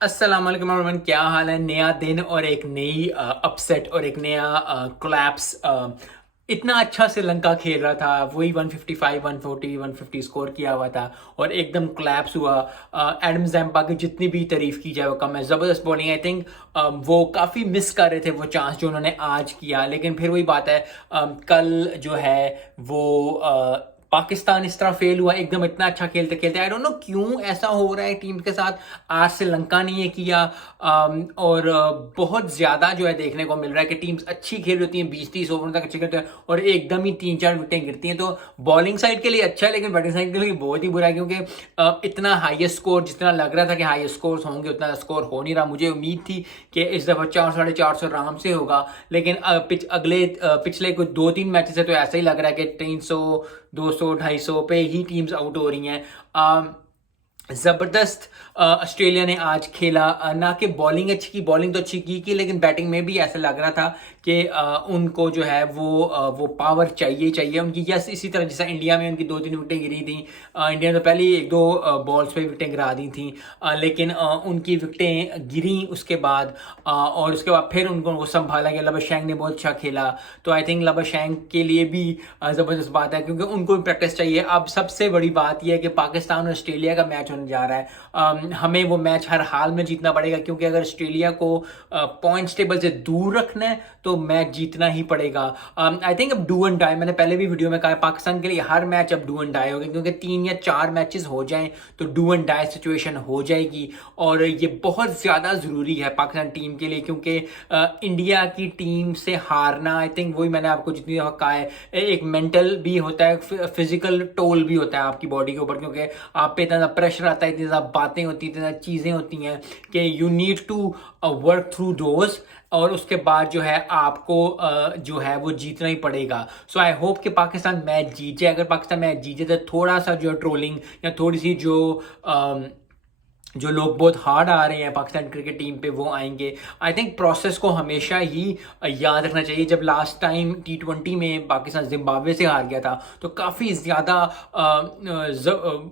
अस्सलाम वालेकुम एवरीवन, क्या हाल है। नया दिन और एक नई अपसेट और एक नया कोलैप्स। इतना अच्छा श्रीलंका खेल रहा था, वही 155 140 150 स्कोर किया हुआ था और एकदम कोलैप्स हुआ। एडम जैम्पा की जितनी भी तारीफ की जाए वो कम है। ज़बरदस्त बॉलिंग। आई थिंक वो काफ़ी मिस कर रहे थे वो चांस जो उन्होंने आज किया, लेकिन फिर वही बात है। कल जो है वो पाकिस्तान इस तरह फेल हुआ एकदम, इतना अच्छा खेलते खेलते। आई डोंट नो क्यों ऐसा हो रहा है टीम के साथ। आज श्रीलंका ने ये किया और बहुत ज्यादा जो है देखने को मिल रहा है कि टीम्स अच्छी खेल रही होती हैं, 20-30 ओवर तक अच्छी खेलते हैं और एकदम ही 3-4 विकेटें गिरती हैं। तो बॉलिंग साइड के लिए अच्छा है, लेकिन बैटिंग साइड के लिए बहुत ही बुरा है, क्योंकि इतना हाईएस्ट स्कोर जितना लग रहा था कि हाईएस्ट स्कोर होंगे उतना स्कोर हो नहीं रहा। मुझे उम्मीद थी कि इस दफा 400-450 आराम से होगा, लेकिन पिछले कुछ 2-3 मैचेस से तो ऐसा ही लग रहा है कि 300 200-250 पे ही टीम्स आउट हो रही हैं। जबरदस्त ऑस्ट्रेलिया ने आज खेला। ना कि बॉलिंग अच्छी की, बॉलिंग तो अच्छी की लेकिन बैटिंग में भी ऐसा लग रहा था कि उनको जो है वो पावर चाहिए चाहिए उनकी। यस, इसी तरह जैसा इंडिया में उनकी 2-3 विकेटें गिरी थी। इंडिया ने तो पहले ही 1-2 बॉल्स पे विकेटें गिरा दी थी, लेकिन उनकी विकेटें गिरी उसके बाद और उसके बाद फिर उनको संभाला गया। लबशैंक ने बहुत अच्छा खेला, तो आई थिंक लबशैंक के लिए भी ज़बरदस्त बात है, क्योंकि उनको भी प्रैक्टिस चाहिए। अब सबसे बड़ी बात यह है कि पाकिस्तान और ऑस्ट्रेलिया का मैच होने जा रहा है। हमें वो मैच हर हाल में जीतना पड़ेगा, क्योंकि अगर ऑस्ट्रेलिया को पॉइंट्स टेबल से दूर रखना है तो मैच जीतना ही पड़ेगा। आई थिंक अब डू एंड डाई, मैंने पहले भी वीडियो में कहा, पाकिस्तान के लिए हर मैच अब डू एंड डाई होगा, क्योंकि 3 या 4 मैचेस हो जाएं तो डू एंड डाई सिचुएशन हो जाएगी और ये बहुत ज़्यादा ज़रूरी है पाकिस्तान टीम के लिए, क्योंकि इंडिया की टीम से हारना, आई थिंक वही मैंने आपको जितनी दफ़ा कहा है, एक मेंटल भी होता है, फिजिकल टोल भी होता है आपकी बॉडी के ऊपर, क्योंकि आप पे इतना प्रेशर आता है, इतनी ज़्यादा बातें होती हैं, इतनी ज़्यादा चीज़ें होती हैं कि you need to work through those, और उसके बाद जो है आपको जो है वो जीतना ही पड़ेगा। सो आई होप कि पाकिस्तान मैच जीत जाए। अगर पाकिस्तान मैच जीत जाए तो थोड़ा सा जो ट्रोलिंग या थोड़ी सी जो लोग बहुत हार्ड आ रहे हैं पाकिस्तान क्रिकेट टीम पे वो आएंगे। आई थिंक प्रोसेस को हमेशा ही याद रखना चाहिए। जब लास्ट टाइम T20 में पाकिस्तान जिम्बाब्वे से हार गया था तो काफ़ी ज़्यादा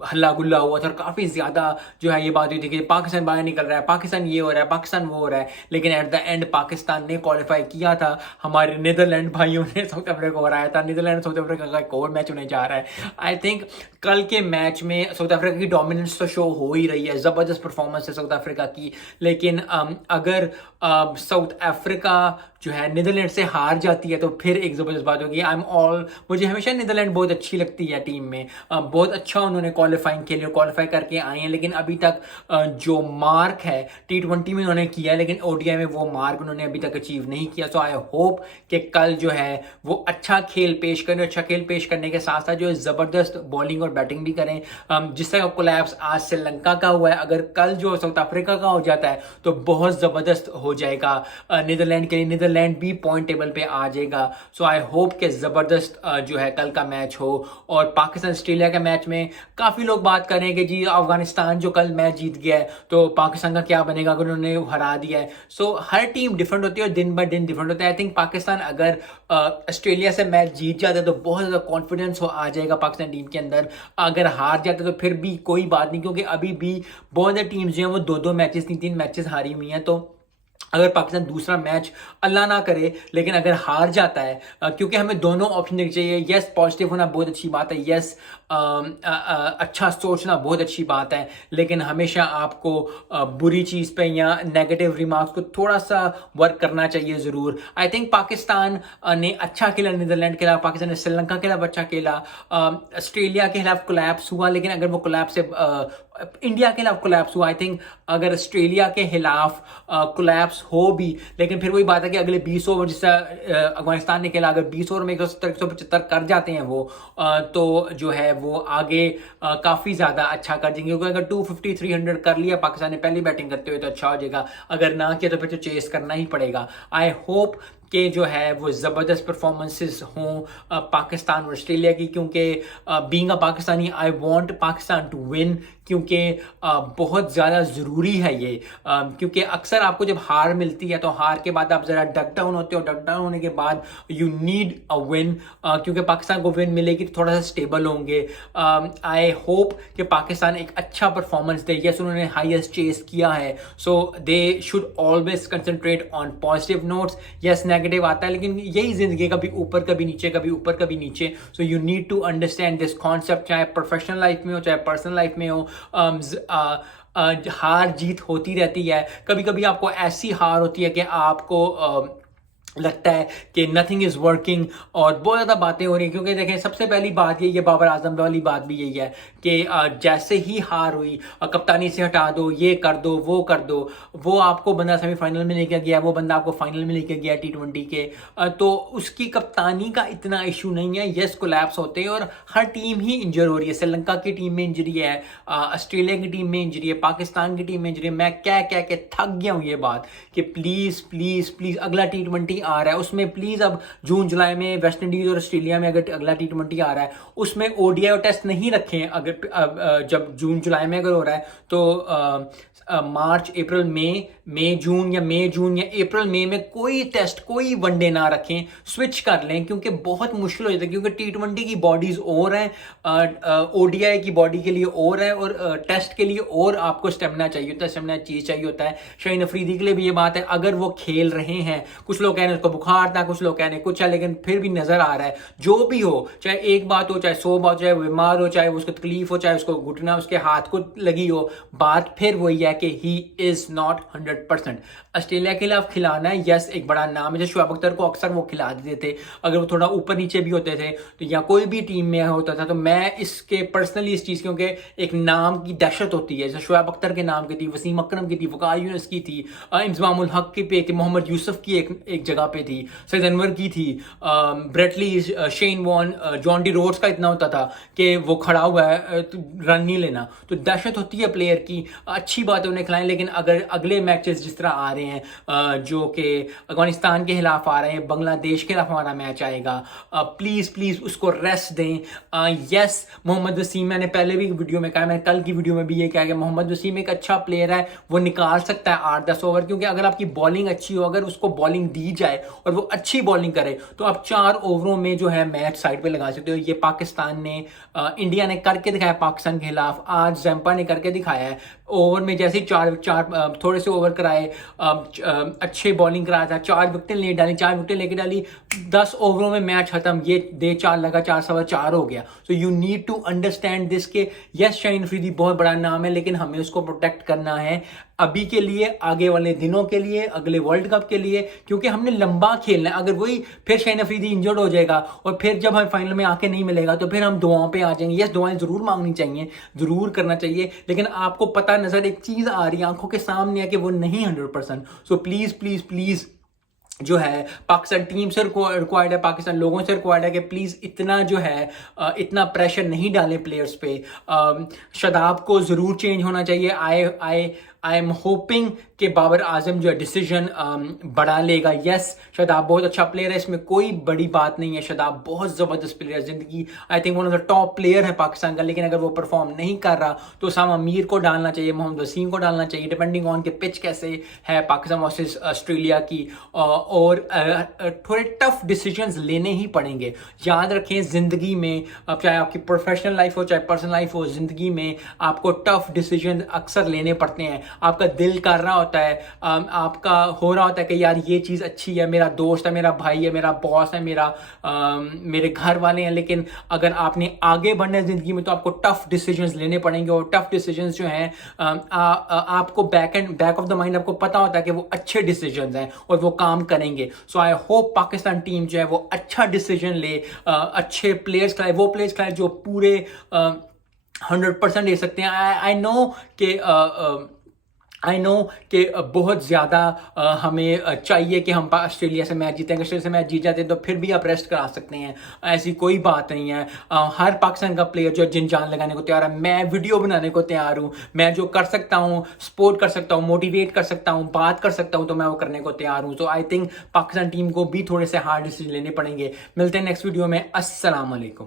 हल्ला गुल्ला हुआ था और काफ़ी ज़्यादा जो है ये बात हुई थी कि पाकिस्तान बाहर निकल रहा है, पाकिस्तान ये हो रहा है, पाकिस्तान वो हो रहा है। लेकिन एट द एंड पाकिस्तान ने क्वालिफाई किया था। हमारे नीदरलैंड भाइयों ने साउथ अफ्रीका को हराया था। नीदरलैंड साउथ अफ्रीका का एक और मैच होने जा रहा है। आई थिंक कल के मैच में साउथ अफ्रीका की डोमिनेंस तो शो हो ही रही है, जबरदस्त परफॉर्मेंस है साउथ अफ्रीका की। लेकिन अगर साउथ अफ्रीका जो है नीदरलैंड से हार जाती है तो फिर एक जबरदस्त बात होगी। मुझे हमेशा नीदरलैंड बहुत अच्छी लगती है टीम में। बहुत अच्छा उन्होंने क्वालिफाइंग के लिए क्वालिफाई करके आए हैं, लेकिन अभी तक जो मार्क है T20 में उन्होंने किया है, लेकिन ODI में वो मार्क उन्होंने अभी तक अचीव नहीं किया। सो आई होप कि कल जो है वो अच्छा खेल पेश करें। अच्छा खेल पेश करने के साथ साथ जो है जबरदस्त बॉलिंग और बैटिंग भी करें। जिस तरह का कोलैप्स आज श्रीलंका का हुआ है, अगर कल जो साउथ अफ्रीका का हो जाता है तो बहुत जबरदस्त हो जाएगा नीदरलैंड के लिए। नीदरलैंड भी पॉइंट टेबल पे आ जाएगा। सो आई होप कि जबरदस्त जो है कल का मैच हो। और पाकिस्तान ऑस्ट्रेलिया के मैच में काफी लोग बात कर रहे हैं कि जी अफगानिस्तान जो कल मैच जीत गया है तो पाकिस्तान का क्या बनेगा अगर उन्होंने हरा दिया है। सो हर टीम डिफरेंट होती है और दिन ब दिन डिफरेंट होता है। आई थिंक पाकिस्तान अगर ऑस्ट्रेलिया से मैच जीत जाता है तो बहुत ज्यादा कॉन्फिडेंस आ जाएगा पाकिस्तान टीम के अंदर। अगर हार जाता है तो फिर भी कोई बात नहीं, क्योंकि अभी भी बहुत सारी टीम्स जो हैं वो 2-2 मैचेस 3-3 मैचेस हारी हुई हैं। तो अगर पाकिस्तान दूसरा मैच अल्लाह ना करे लेकिन अगर हार जाता है, क्योंकि हमें दोनों ऑप्शन देखने चाहिए। यस, पॉजिटिव होना बहुत अच्छी बात है, यस अच्छा सोचना बहुत अच्छी बात है, लेकिन हमेशा आपको बुरी चीज़ पे या नेगेटिव रिमार्क्स को थोड़ा सा वर्क करना चाहिए ज़रूर। आई थिंक पाकिस्तान ने अच्छा खेला नीदरलैंड के खिलाफ, पाकिस्तान ने श्रीलंका के खिलाफ अच्छा खेला। ऑस्ट्रेलिया के खिलाफ कोलैप्स हुआ, लेकिन अगर वो कोलैप्स से इंडिया के खिलाफ कोलैप्स हुआ। आई थिंक अगर ऑस्ट्रेलिया के खिलाफ कोलैप्स हो भी, लेकिन फिर वही बात है कि अगले 20 ओवर जैसा अफगानिस्तान ने खेला, अगर 20 ओवर में 170-175 कर जाते हैं वो तो जो है वो आगे काफ़ी ज़्यादा अच्छा कर देंगे। क्योंकि अगर 250-300 कर लिया पाकिस्तान ने पहली बैटिंग करते हुए तो अच्छा हो जाएगा, अगर ना किया तो फिर तो चेस करना ही पड़ेगा। आई होप के जो है वो ज़बरदस्त परफॉर्मेंसेस हों पाकिस्तान और ऑस्ट्रेलिया की, क्योंकि being a Pakistani I want Pakistan to win, क्योंकि बहुत ज़्यादा ज़रूरी है ये, क्योंकि अक्सर आपको जब हार मिलती है तो हार के बाद आप ज़रा डक डाउन होते हो, डक डाउन होने के बाद यू नीड अ विन, क्योंकि पाकिस्तान को विन मिलेगी तो थोड़ा सा स्टेबल होंगे। आई होप कि पाकिस्तान एक अच्छा परफॉर्मेंस दे। यस, उन्होंने हाईएस्ट चेस किया है, so they should always concentrate on positive notes. Yes, negative आता है, लेकिन यही जिंदगी, कभी ऊपर कभी नीचे, कभी ऊपर कभी नीचे। So you need to understand this concept, चाहे प्रोफेशनल लाइफ में हो चाहे पर्सनल लाइफ में हो। हार जीत होती रहती है। कभी कभी आपको ऐसी हार होती है कि आपको लगता है कि नथिंग इज वर्किंग और बहुत ज़्यादा बातें हो रही हैं, क्योंकि देखें सबसे पहली बात यही है, बाबर आजम वाली बात भी यही है कि जैसे ही हार हुई कप्तानी से हटा दो, ये कर दो, वो कर दो। वो आपको बंदा सेमीफाइनल में लेके गया, वो बंदा आपको फाइनल में लेके गया T20 के, तो उसकी कप्तानी का इतना इशू नहीं है। यस, कोलैप्स होते हैं और हर टीम ही इंजर हो रही है। श्रीलंका की टीम में इंजरी है, ऑस्ट्रेलिया की टीम में इंजरी है, पाकिस्तान की टीम में इंजरी है। मैं कह के थक गया हूँ ये बात कि प्लीज़ प्लीज़ प्लीज़ अगला T20 आ रहा है, उसमें प्लीज अब जून जुलाई में वेस्ट इंडीज और ऑस्ट्रेलिया में अगर अगला T20 आ रहा है उसमें ओडीआई और टेस्ट नहीं रखें। अगर जब जून जुलाई में अगर हो रहा है तो मार्च अप्रैल मई जून या अप्रैल मई में कोई टेस्ट कोई वनडे ना रखें, स्विच कर लें, क्योंकि बहुत मुश्किल हो जाता है। क्योंकि T20 की बॉडीज और हैं, ओडीआई की बॉडी के लिए और है, और टेस्ट के लिए और आपको स्टेमिना चाहिए होता है, स्टेमिना चीज चाहिए होता है। शाहीन अफरीदी के लिए भी ये बात है, अगर वो खेल रहे हैं, कुछ लोग कह रहे हैं उसको बुखार था, कुछ लोग कह रहे हैं कुछ है, लेकिन फिर भी नजर आ रहा है जो भी हो, चाहे एक बात हो, चाहे 100 बात हो, चाहे बीमार हो, चाहे उसको तकलीफ हो, चाहे उसको घुटना उसके हाथ को लगी हो, बात फिर वही है कि ही इज नॉट 100%। ऑस्ट्रेलिया के खिलाफ खिलाना है, यस, एक बड़ा नाम है। जैसे शुएब अख्तर को अक्सर वो खिला देते थे, अगर वो थोड़ा ऊपर नीचे भी होते थे तो, या कोई भी टीम में होता था, तो मैं इसके पर्सनली इस चीज, क्योंकि एक नाम की दहशत होती है, जैसे शुएब अख्तर के नाम की थी, वसीम अकरम की थी, वकार यूनुस की थी, इंजमामुल हक की पे थी, मोहम्मद यूसुफ की एक जगह पे थी, सैयद अनवर की थी, Brett Lee, Shane Warne, Jonty Rhodes का इतना होता था कि वो खड़ा हुआ है तो रन नहीं लेना। तो दहशत होती है प्लेयर की। अच्छी बात है उन्हें खिलाएं, लेकिन अगर अगले मैचेस जिस तरह आ रहे हैं, जो कि अफगानिस्तान के खिलाफ आ रहे हैं, बांग्लादेश के खिलाफ हमारा मैच आएगा, प्लीज प्लीज उसको रेस्ट दें। यस, मोहम्मद वसीम, मैंने पहले भी वीडियो में कहा, मैंने कल की वीडियो में भी ये कहा कि मोहम्मद वसीम एक अच्छा प्लेयर है, वो निकाल सकता है 8-10 ओवर, क्योंकि अगर आपकी बॉलिंग अच्छी हो, अगर उसको बॉलिंग दी जाए और वो अच्छी बॉलिंग करे तो आप 4 ओवरों में जो है मैच साइड पे लगा सकते हो। ये पाकिस्तान ने, इंडिया ने करके दिखाया पाकिस्तान के खिलाफ, आज जैम्पा ने करके दिखाया है। ओवर में जैसे चार थोड़े से ओवर कराए, अच्छे बॉलिंग कराया था, 4 विकेटें ले डाली, 4 विकेटें लेके डाली, 10 ओवरों में मैच खत्म। ये दे 4 लगा, 4 सवा 4 हो गया। So you need to understand this के यस, शाहीन अफरीदी बहुत बड़ा नाम है, लेकिन हमें उसको प्रोटेक्ट करना है अभी के लिए, आगे वाले दिनों के लिए, अगले वर्ल्ड कप के लिए, क्योंकि हमने लंबा खेलना है। अगर वही फिर शाहीन अफरीदी इंजर्ड हो जाएगा और फिर जब हम फाइनल में आके नहीं मिलेगा तो फिर हम दुआओं पे आ जाएंगे। यस, दुआएं जरूर मांगनी चाहिए, जरूर करना चाहिए, लेकिन आपको पता नजर एक चीज आ रही है आंखों के सामने है कि वो नहीं 100%। सो प्लीज प्लीज प्लीज जो है पाकिस्तान टीम से रिक्वायर्ड है, पाकिस्तान लोगों से रिक्वायर्ड है कि प्लीज इतना जो है इतना प्रेशर नहीं डालें प्लेयर्स पे। शादाब को जरूर चेंज होना चाहिए। आई एम होपिंग कि बाबर आजम जो है डिसीजन बढ़ा लेगा। यस, शादाब बहुत अच्छा प्लेयर है, इसमें कोई बड़ी बात नहीं है। शादाब बहुत जबरदस्त प्लेयर है, जिंदगी I think one of the top player है पाकिस्तान का, लेकिन अगर वो परफॉर्म नहीं कर रहा तो सामा मीर को डालना चाहिए, मोहम्मद वसीम को डालना चाहिए, डिपेंडिंग ऑन के पिच कैसे है पाकिस्तान वर्सेस ऑस्ट्रेलिया की। और थोड़े टफ डिसीजंस लेने ही पड़ेंगे। याद रखें, जिंदगी में अब चाहे आपकी प्रोफेशनल लाइफ हो चाहे पर्सनल लाइफ हो, जिंदगी में आपको टफ डिसीजन अक्सर लेने पड़ते हैं। आपका दिल कर रहा होता है, आपका हो रहा होता है कि यार ये चीज अच्छी है, मेरा दोस्त है, मेरा भाई है, मेरा बॉस है, मेरे घर वाले हैं, लेकिन अगर आपने आगे बढ़ना है जिंदगी में तो आपको टफ डिसीजंस लेने पड़ेंगे। और टफ डिसीजंस जो हैं आपको बैक ऑफ द माइंड आपको पता होता है कि वो अच्छे डिसीजंस हैं और वो काम करेंगे। सो आई होप पाकिस्तान टीम जो है वो अच्छा डिसीजन ले, अच्छे प्लेयर्स खिलाए, वो प्लेयर्स खिलाए जो पूरे 100% दे सकते हैं। आई नो कि आई नो कि बहुत ज़्यादा हमें चाहिए कि हम ऑस्ट्रेलिया से मैच जीतेंगे, ऑस्ट्रेलिया से मैच जीत जाते हैं तो फिर भी आप रेस्ट करा सकते हैं, ऐसी कोई बात नहीं है। हर पाकिस्तान का प्लेयर जो जिन जान लगाने को तैयार है, मैं वीडियो बनाने को तैयार हूँ, मैं जो कर सकता हूँ, सपोर्ट कर सकता हूँ, मोटिवेट कर सकता हूँ, बात कर सकता हूँ, तो मैं वो करने को तैयार हूँ। तो आई थिंक पाकिस्तान टीम को भी थोड़े से हार्ड डिसीजन लेने पड़ेंगे। मिलते हैं नेक्स्ट वीडियो में। अस्सलाम वालेकुम।